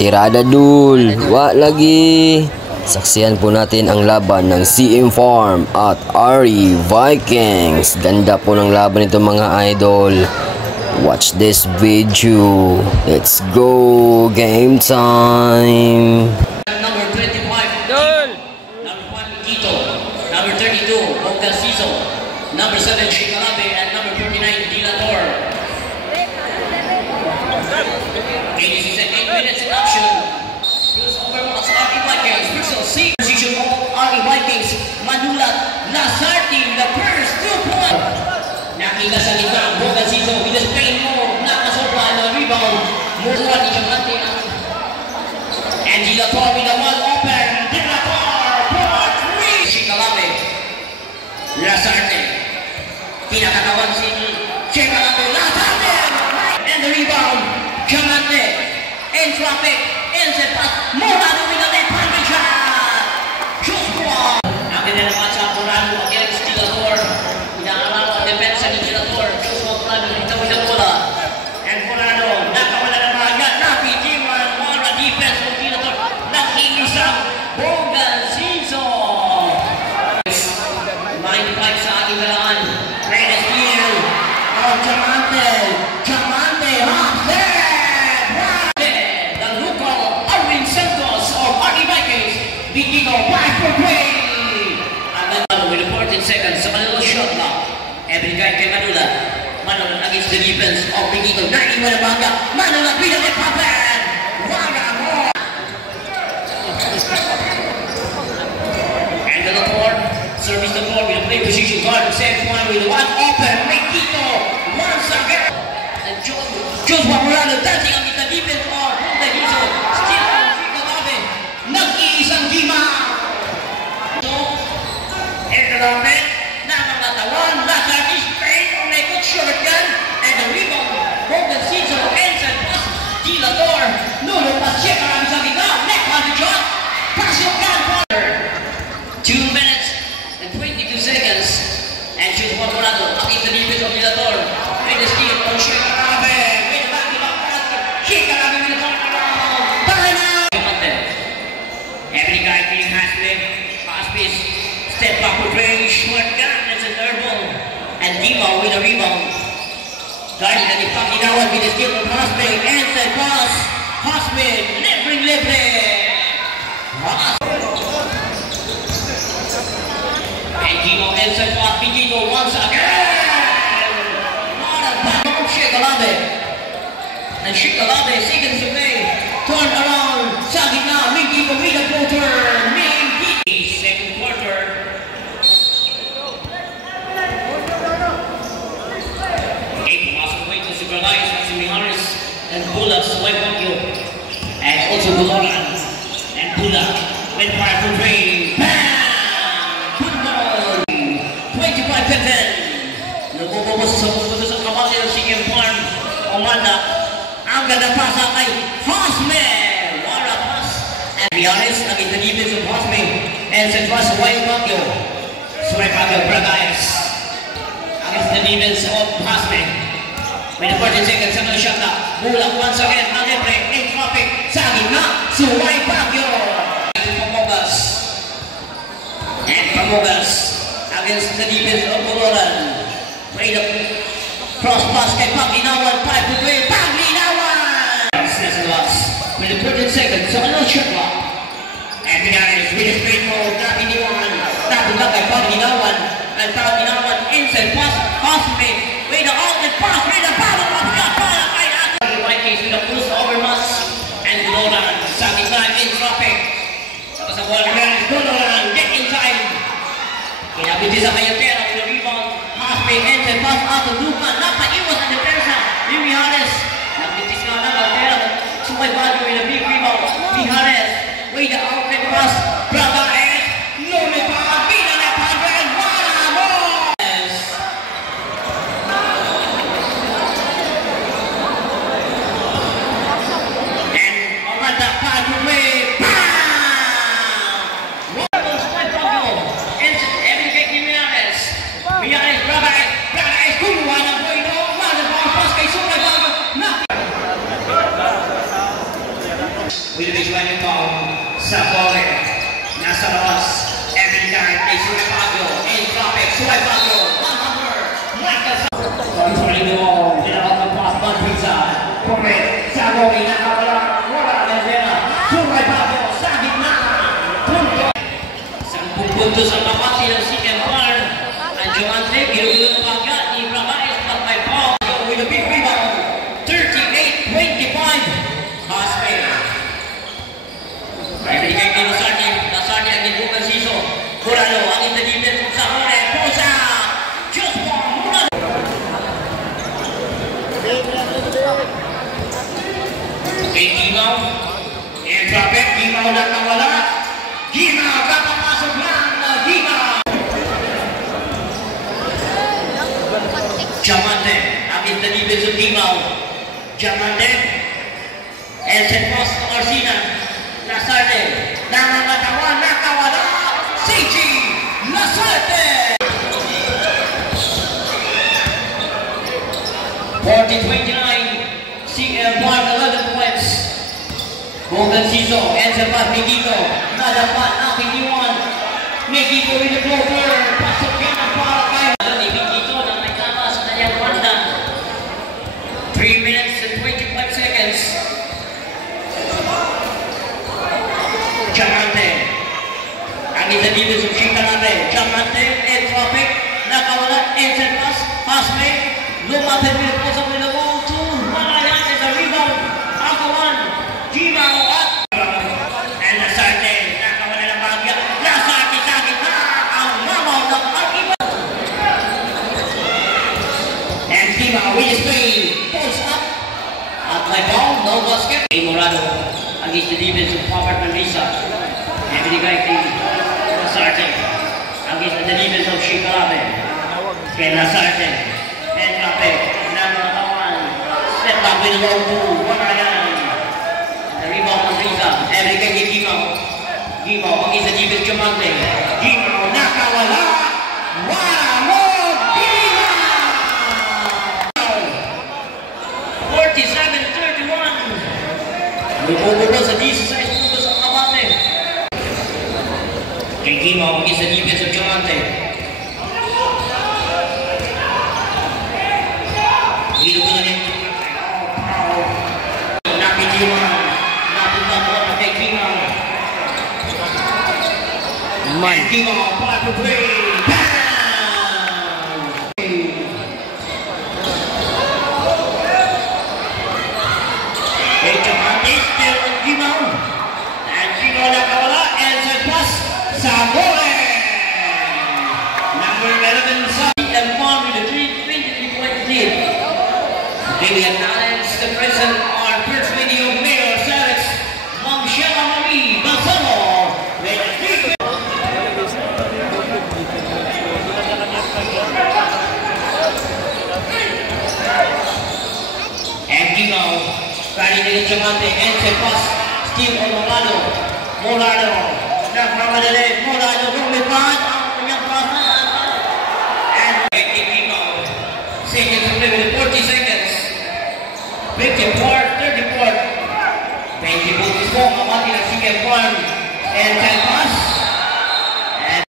Tirada dul, wa lagi. Saksiyan po natin ang laban ng CM Farm at RE Vikings. Ganda po ng laban nito mga idol. Watch this video. Let's go, game time. Number 25, Dul. Number 1, Mikito. Number 32, Bongga Siso. Number 7, Shikalabe. And number 49, Dilator. 8 minutes in action. Cruise over as RE Vikings versus C. Position of RE Vikings. Manulat, Lasarti, the first 2 points. Nakita sa likang Bongga Siso. With the Spain mo, nakasobra na rebound. Murwa ni Chamante. And Dilator with the one open. Dilator, 4-3. Shikalabe. Lasarte. Pinakatawan si Shikalabe. Lasarte. And the rebound. Chamante. In traffic. Inside pass. Morado with the left hand shot. Shoot squad. Akin na naman sa Morado against Dilator. Pinakalaw ang depensa ni Dilator. Shoot squad plan. Ito with the bola. And Morado. Nakawala na mga agad. Napijiwan. Mora defense ng Dilator. Nakinisang Bongga Siso. 95 sa ating galaan. Greatest deal. Oh, Chamante. Chamante. Hopster. Bigino, 5-for-3! With 14 seconds sa Manila shot clock. Every guy kay Manula. Manula against the defense of Bigino. 91 na bangga. Manula, pinalik papan! Wala mo! And the Lator, service the ball with a play position guard. Same point with one open. Bigino, once again. And Joshua Morales dancing against the defense of Bigino. Still nag-iisang gima. So, economic, nakakatawan, nasa Spain, may good shotgun, and the rebound, Bongga Siso, inside pass, Dilator, Nuno Pacheco, marami sa bigla, neck on the shot, pass yung gun, 2 minutes and 22 seconds, and shoot one Morado, against the defense of Dilator, with the steal on Shikarabe, with the back of the Shikarabe with the turnaround, Bahana! Every guy being pass piece, step back with range, short gun, that's an air ball. And Dima with a rebound. Guarding at the fucking hour with the steal from Hosman, inside pass, Hosman, libre. And Dima inside pass, Bigino once again. What a pass from Shikalabe. And Shikalabe seconds away, turn around, sagging now, Minky with a floater, second quarter. 8 passing way to supervise Maxime Harris and Bullock, Suwaibagyo, and also Buloran and Bullock with 5-for-3. Bam! Good ball! 25-10. Nagububos sa puso sa kamali ng CM Farm. Omanda. Ang ganda pasa kay Hosman. What a pass. And be honest, against the defense of Hosman. And St. Ross Suwaibagyo. Suwaibagyo Bragayas. Against the defense of Hosman. With 14 seconds, another shot na. Bulak once again. Nalibre in traffic. Sa gitna, Suwaibagyo. And Pamogas. And Pamogas. Against the defense of Buloran. Played up. Cross pass kay Panginawan. 5-for-3. Panginawan! With 13 seconds, so another shot clock. And the guys with a straight mode, Napiniwan, napunta kay Panginawan, and Panginawan inside pass, Hosman, with the outlet pass, with the power of the para kay Ato. Vikings with a push overmass, and Buloran, sa gitna in traffic. Saka sa ball, Buloran, get inside. Kinabiti sa Kayatera with a rebound, Hosman inside pass, Ato Duman, napaiwas ang depensa, Jimmy Harris, nagbitis nga na Kayatera, Suwaibagyo with a big rebound, Mijares, with the outlet pass, Bragayas, Nulipa, Pina Lepadre, and Ramos! And Omanda, 5-for-3, bam! Suwaibagyo, every kick ni Mijares, Bragayas, kumuha ng Bueno, Manda, pass kay Suwaibagyo, Willis Wellington sa Bole. Nasa labas. Every time kay Suepago. In traffic. Suepago. One number. Michael Sorry, ginawag ng pass by Pizza. Correct. Sagoy. Nakawala. Wala. Lezena. Suepago. Sa gitna. Punto. 10 puntos ang kapati ng CM Farm. Ang Jomante. Ginugulo ng pagkat. Ni Bramais. But by Paul. With a big rebound. 38-25. Hasme. Ay, binigay kay Lasarte. Lasarte ang ibukan siso. Curado ang intendibit sa hore. Posa! Just one. Murado. Okay, Gimaw. And traffic. Gimaw na nawala. Gimaw. Kakapasok lang. Gimaw. Diamante. Ang intendibit sa Gimaw. Diamante. And set pass to Arsina. Lasarte. Nangangatawan. Nakawala. CG. Lasarte. 40-29. CM Farm 11 points. Golden Siso. And set pass. Mikiko. Nadapat. Nakiniwan. Mikiko with the floater. Pasok yan ang para kayo. Ni Mikiko na may tama sa kanyang banda. 3 minutes and 25 seconds. Diamante. Ang intendibit sa Chika natin. Diamante. And traffic. Nakawala. And set pass. Hasme. Lumapit pinipos ang pinawang to Malayan is a rebound. Akawan. Gimaw at and Lasarte. Nakawala ng bagya. Lasarte sa gitna. Ang mamaw ng Akiba. And Gimaw with his play. Pulls up. At may ball. No basket. Morado. Ang intendibit sa Robert Manrisa. And binigay kay Lasarte. Ang intendibit sa Shikarabe. Kay Lasarte. And traffic. Nananatawan. Step back with the low move. Wanayan. The rebound ng Risa. And binigay kay Gimaw. Gimaw. Ang intendibit Diamante. Gimaw. Nakawala. Wala. Gimaw. 47-31. Lumubog sa 16 puntos ang Abate. Kay Gimaw, ang isa defense of Diamante. Ginugulo na rin. Napitiwan. Napunta mo na kay Gimaw. And Gimaw, 5 to 3. Bam! Kay Diamante, still on Gimaw. And Gimaw nakawala. And set pass sa Bole. Number 11 sa CM Farm with a 23-point lead. We acknowledge the presence of our first video Mayor Sarix, Ma'am Sheila Marie Basalo. With a 3 and Gimaw, riding in Diamante, and set pass, Steve Morado. Morado, nagmamadali, Morado, lumipad, ang kanyang pasan. And Gimaw, seconds to play with 40 seconds. 54-34. 20 puntos po, kamati ng CM Farm. And 10 pass.